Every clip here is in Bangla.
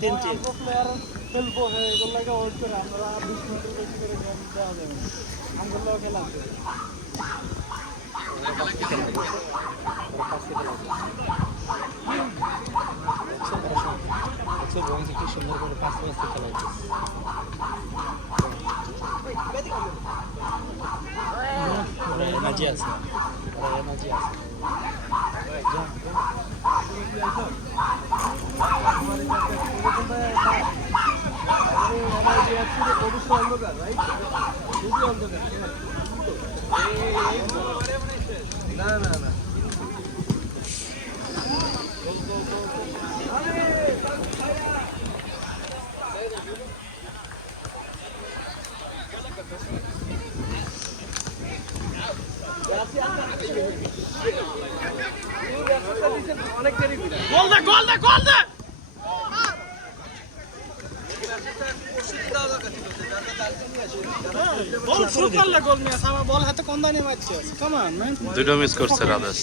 তিনটি প্লেয়ার খেলবো এগুলো লাগে ওয়েট করে আমরা 20 মিনিটের বেশি করে গেম দেওয়া যাবে না আমগুলো খেলা আছে কি সুন্দর করে পাঁচ পাঁচটি খেলা এনার্জি আছে এনার্জি আছে না না না অনেক দেরি গোল দে গোল দে গোল দে দুটো মিস করছে রাদেশ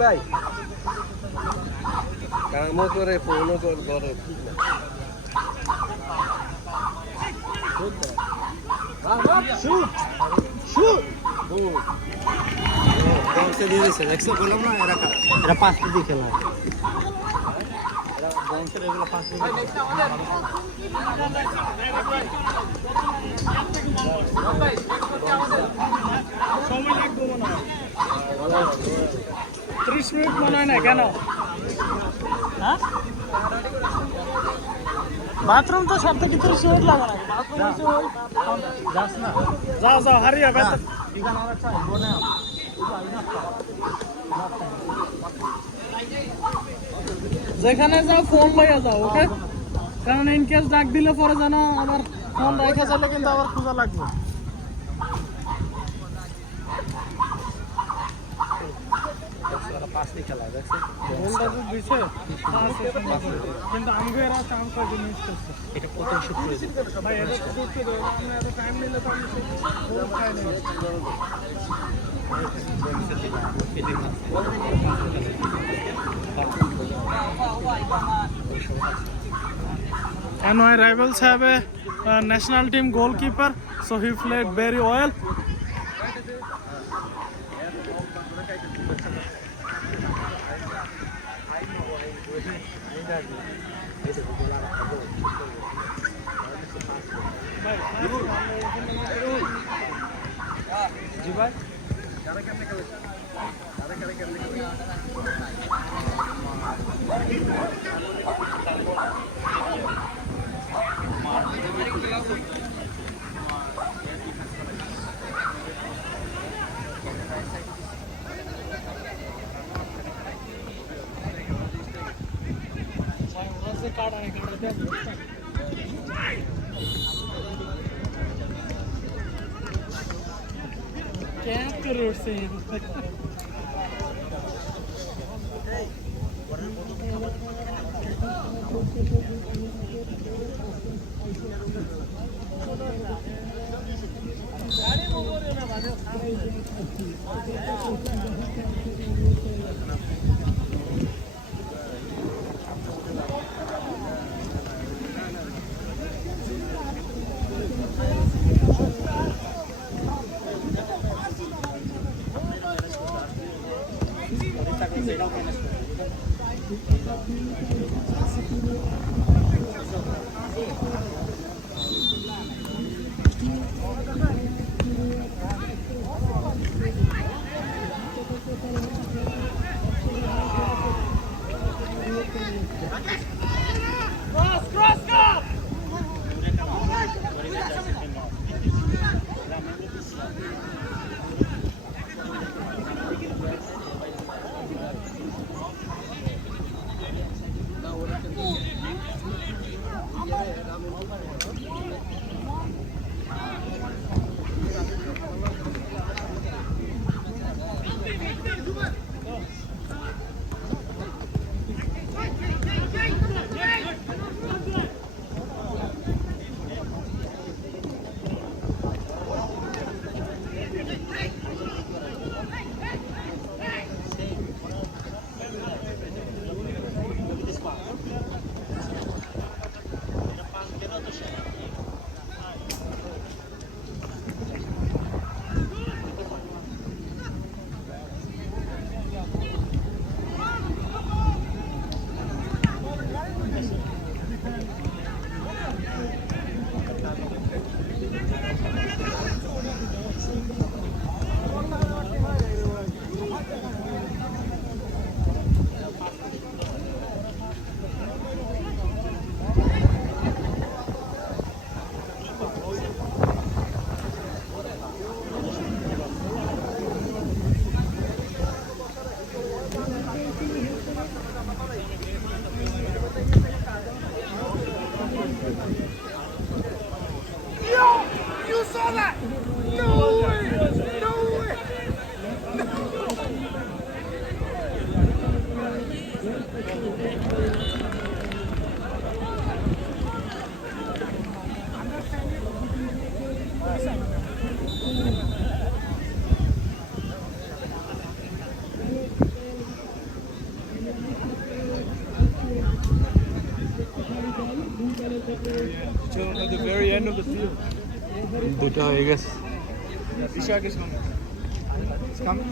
ভাই কাম করে ফোন করে শুট শুট দিয়ে দিচ্ছে দেখছো বললাম না এরা পাঁচটি দিয়ে খেলা সময় লাগবে মনে হয় 30 মিনিট মনে হয় না কেন হ্যাঁ বাথরুম তো সব থেকে 30 মিনিট লাগে না যাও যাও হারিয়া বেতন যেখানে যাও ফোন লইয়া যাও ওকে কারণ ইন কেস ডাক দিলে পরে যেন আবার ফোন রেখে চলে কিন্তু আবার খোঁজা লাগবে কিন্তু আমাকে এরা কাম করে মিস করছে এটা প্রথম শুট করে ভাই এটা তো করতে দেবো আমরা এত টাইম নিলে তো আমি ফোন খাই না NY Rivals have a national team goalkeeper, so he played very well. जी भाई क्या करोड़ से until the very end of the field. দুটো হয়ে গেছে। Yeah, Ishak is coming. It's coming?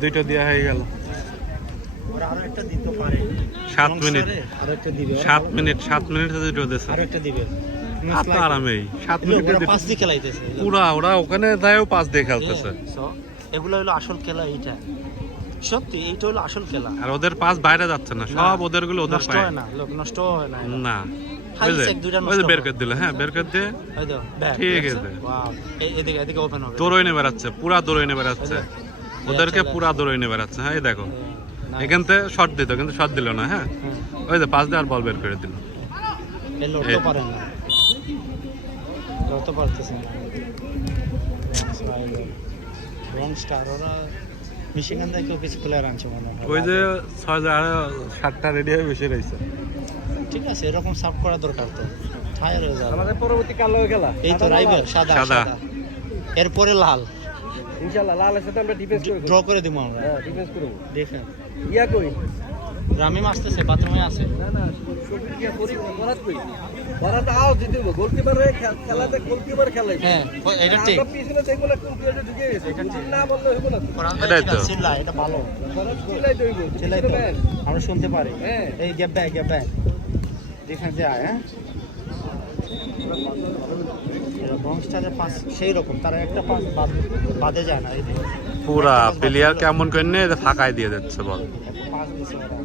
দুইটা দেওয়া হয়ে গেল। ওরা আরো একটা দিতে পারে 7 মিনিট, আরো একটা দিবে 7 মিনিট দুটো দিছে। আরো একটা দিবে আর তো আরামেই 7 মিনিটে ওরা পাঁচ দিয়ে খেলাইতেছে পুরা ওরা ওখানে যায়ও 5 দিয়ে খেলতেছে। এগুলো হলো আসল খেলা। এইটা সত্যি এইটা হলো আসল খেলা। আর ওদের পাস বাইরে যাচ্ছে না, সব ওদের গুলো ওদের নষ্ট পায় হয় না, লোক নষ্ট হয় না। না। হাই ওই যে সেক দুইটা ওই যে নষ্ট বের করে দিল, হ্যাঁ বের করে দিয়ে ওই দাও ব্যাক ঠিক আছে। ওয়াও এদিকে এদিকে ওপেন হবে, দৌড়াইনে বেড়াচ্ছে, পুরা দৌড়াইনে বেড়াচ্ছে ওদেরকে, পুরা দৌড়াইনে বেড়াচ্ছে। হ্যাঁ এই দেখো এখান থেকে শট দিত কিন্তু শট দিল না। হ্যাঁ ওই যে পাস দিয়ে আর বল বের করে দিল। এই লড়তে পারে না, লড়তে পারতেছে না। রং স্টার ওরা মিশিগান থেকে কিছু প্লেয়ার আনছে মনে হয়। ওই যে 6,7টা রেডি হয়ে বসে রয়েছে। ঠিক আছে, এরকম সার্ভ করা দরকার তো, টায়ার হয়ে যাবে। আমাদের পরবর্তী কালো খেলা এই তো রাইবার সাদা সাদা। সাদা, এরপরে লাল। ইনশাআল্লাহ লালের সাথে আমরা ডিফেন্স করব, ড্র করে দিব আমরা। হ্যাঁ ডিফেন্স করব। দেখেন ইয়া কই রামিম আসতেছে, বাথরুমে আছে। না না শফিক ইয়া করি বরাত কই বরাত আও দিতে হবে। গোলকিপারে খেলাতে গোলকিপার খেলাই। হ্যাঁ এটা ঠিক। আমরা পিছনে দেখলে কোন প্লেয়ারটা ঢুকে গেছে, এটা ঠিক না বললে হবে না। কোরআন ভাই এটাই ঠিক তো। আছে, চিল্লা, এটা ভালো বরাত চিল্লাই দইব চিল্লাই তো আমরা শুনতে পারি। হ্যাঁ এই গ্যাপ ব্যাক ডিফেন্সে আয়। হ্যাঁ বংস্টারের পাস সেই রকম, তারা একটা পাস বাদে যায় না। এই যে পুরা প্লেয়ার কেমন করে নিয়ে ফাঁকায় দিয়ে দিচ্ছে বল। একটা পাস দিছে ওরা।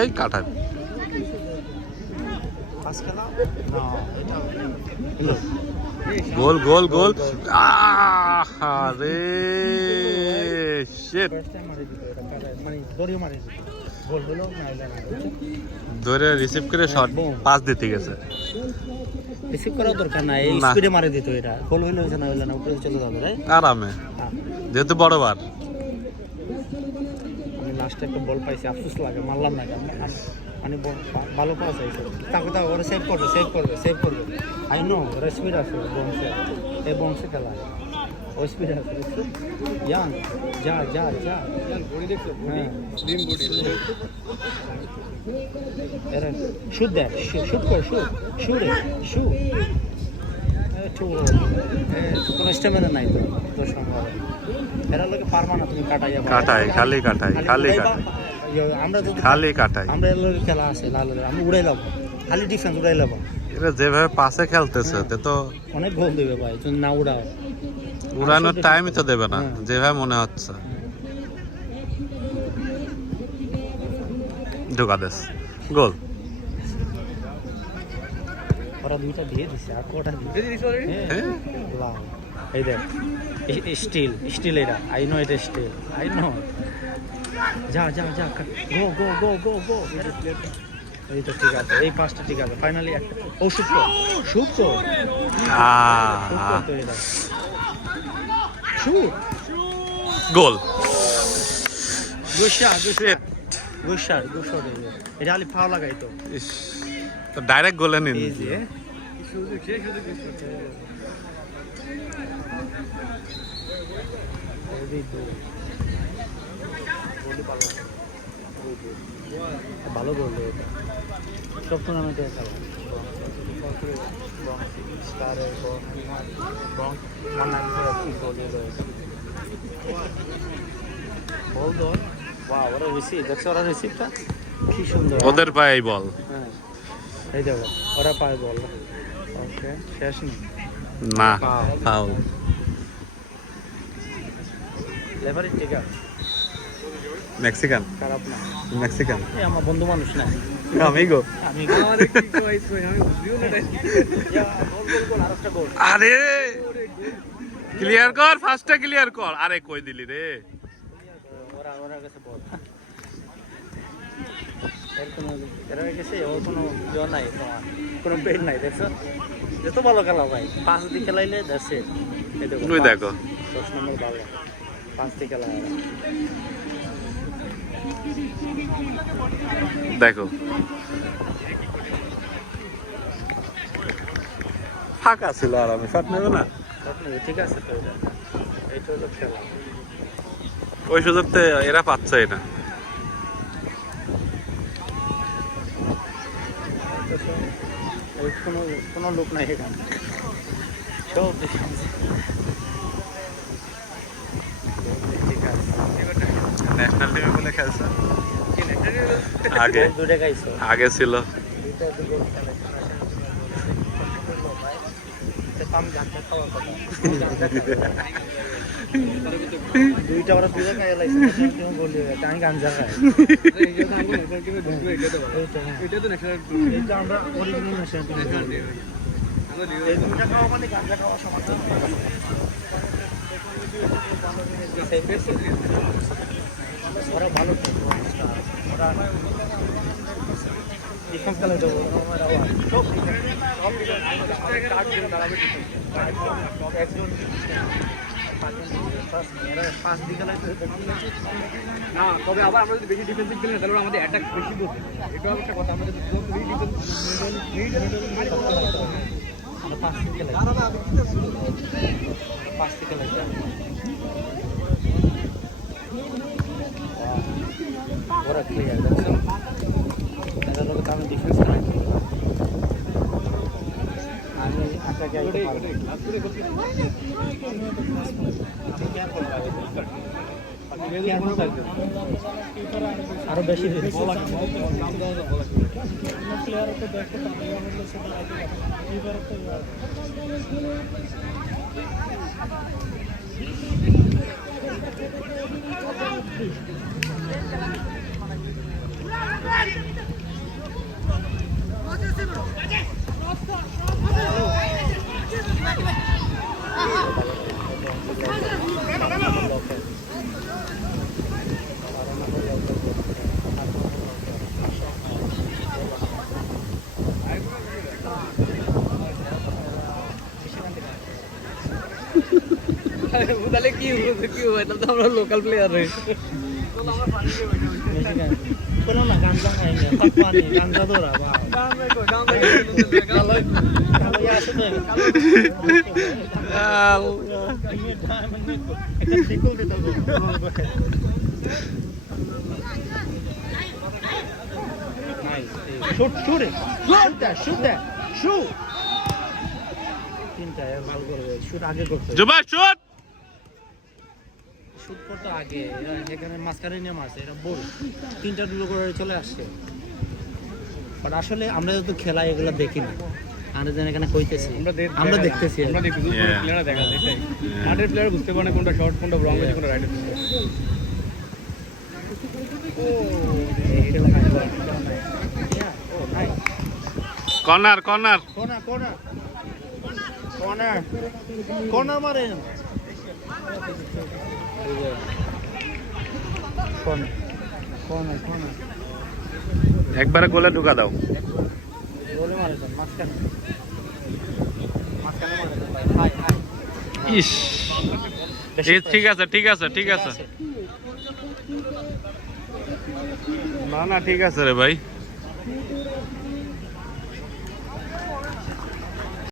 এই কাটায় পাস খেলা না, এটা হলো গোল গোল গোল। আরে শিট, ফার্স্ট টাইম মারি দিত এটা, মানে দড়িও মারি দিত। গোল হলো না হলো না, ধরে রিসিভ করে শট পাস দিতে গেছে। রিসিভ করার দরকার নাই, এই না। স্পিডে মারি দিত এটা। গোল হইলো না হইলো না, উপরে চলে যাবে। রাইট, আরামে, যেহেতু বড়বার। আমি লাস্টে একটা বল পাইছি, আফসোস লাগে মারলাম না। মানে ভালো পাস হয়েছে, তাকে ওরা সেভ করবে। আই নো ওরা স্পিড আছে বংশে, এই বংশে খেলা ও স্পিড আছে। ইয়াং যা যা যা বডি দেখছো, হ্যাঁ স্লিম বডি। এরা শুট দেয়, শুট কর, শুট কোনো স্টেমিনা নাই তো, তো সম্ভব এরা লোকে পারবা না তুমি কাটাইয়া। খালি কাটাই আমরা যদি খালি কাটাই। আমরা এর লোকের খেলা আছে লাল, আমরা উড়াই লাভ, খালি ডিফেন্স উড়াই লাভ। এরা যেভাবে পাসে খেলতেছে তে তো অনেক গোল দেবে ভাই, তুমি না উড়াও। উড়ানোর টাইমই তো দেবে না, যেভাবে মনে হচ্ছে। ঢোকা দেশ গোল। ওরা দুইটা দিয়ে দিচ্ছে, আর কটা দিবে? এই দিস অলরেডি হ্যাঁ লাভ। এই দেখ স্টিল এটা, আই নো এটা স্টিল, আই নো। যা গো। এই তো ঠিক আছে, এই পাঁচটা ঠিক আছে। ফাইনালি একটা ও শুট তো এটা শুট গোল। গুশা এটা আলি ফাও লাগাই তো। তো ডাইরেক্ট গোলে নিন। এই যে সুযোগ শেষ সুযোগ মিস করতে। ভালো গোল এটা, সব টুর্নামেন্টে খেলা। ওরা রিসিভ দেখছো, ওরা রিসিভটা কি সুন্দর। ওদের পায়ে বল। হ্যাঁ এই দেখো ওরা পায় বল। ওকে শেষ নেই না ফাউল। লেভারি ঠিক আছে, মেক্সিকান খারাপ না। এই আমার বন্ধু মানুষ না, আমিগো। আমি আরে কি কইছ কই, আমি বুঝিও না। গোল আরেকটা গোল। আরে ক্লিয়ার কর, ফার্স্টটা ক্লিয়ার কর। আরে কই দিলি রে। ওরা কাছে বল, এরা গেছে, ওর কোনো ইয়ে নাই, তোমার কোনো বেড নাই। দেখছো যত ভালো খেলা ভাই, 5 দিয়ে খেলাইলে দেখছে। তুই দেখো 10 নম্বর ভালো, 5 দিয়ে খেলা। দেখো ফাঁকা ছিল, আর আমি শট নেব না। আপনি ঠিক আছে তো এটা হলো খেলা। ওই সুযোগতে এরা পাচ্ছে এটা। কোনো কোনো লোক নাই এখানে, সব ঠিক আছে। ন্যাশনাল টিমে বলে খেলছে আগে, দুটো গাইছো আগে ছিল। দুইটা দুটো খেলা আমি গাঁজা খাওয়ার কথা, দুইটা ওরা দুইটা খাই লাগছে বলি আমি গাঁজা খাই। এটা আমরা অরিজিনাল ন্যাশনাল টিম, এই দুইটা খাওয়া মানে গাঁজা খাওয়া সমান। ওরা ভালো ওরা ডিফেন্স খেলা দেবো একজন না, তবে আবার আমরা যদি বেশি ডিফেন্সিভ খেলি না তাহলে ওরা আমাদের অ্যাটাক বেশি করবে। এটাও একটা কথা, আমরা যদি আমরা 5 থেকে খেলাই, 5 থেকে খেলাই। ওরা ক্লিয়ার দেখছো, এটা লোক আমি ডিফেন্স করি, আমি আটাকে আরো বেশি তাহলে কি হয়, তাহলে তো আমরা লোকাল প্লেয়ার হই। কোনো না গাঞ্জা খাই না, পানি গাঞ্জা দৌড়া বা shoot it, shoot that, shoot that, shoot. তিনটা ভালো করবে, শুট আগে করতে হবে। জুবাই শুট, শুট করতে আগে এরা এখানে মাঝখানে নিয়ে মারছে, এরা বল তিনটা দুটো করে চলে আসছে। বাট আসলে আমরা যত খেলা এগুলো দেখি না, আমরা যেন এখানে কইতেছি, আমরা দেখতেছি, আমরা দেখি প্লেয়াররা দেখা যায়, এটাই মাঠের প্লেয়ার বুঝতে পারে না কোনটা শর্ট, কোনটা রং আছে, কোনটা রাইট আছে। Corner corner corner corner corner corner মারেন, কর্নার কর্নার কর্নার একবারে গোলে ঢুকা দাও। গোলে মারেন মাঝখানে, মাঝখানে মারেন ভাই, হাই হাই। ইস, এই ঠিক আছে ঠিক আছে ঠিক আছে, না না ঠিক আছে রে ভাই।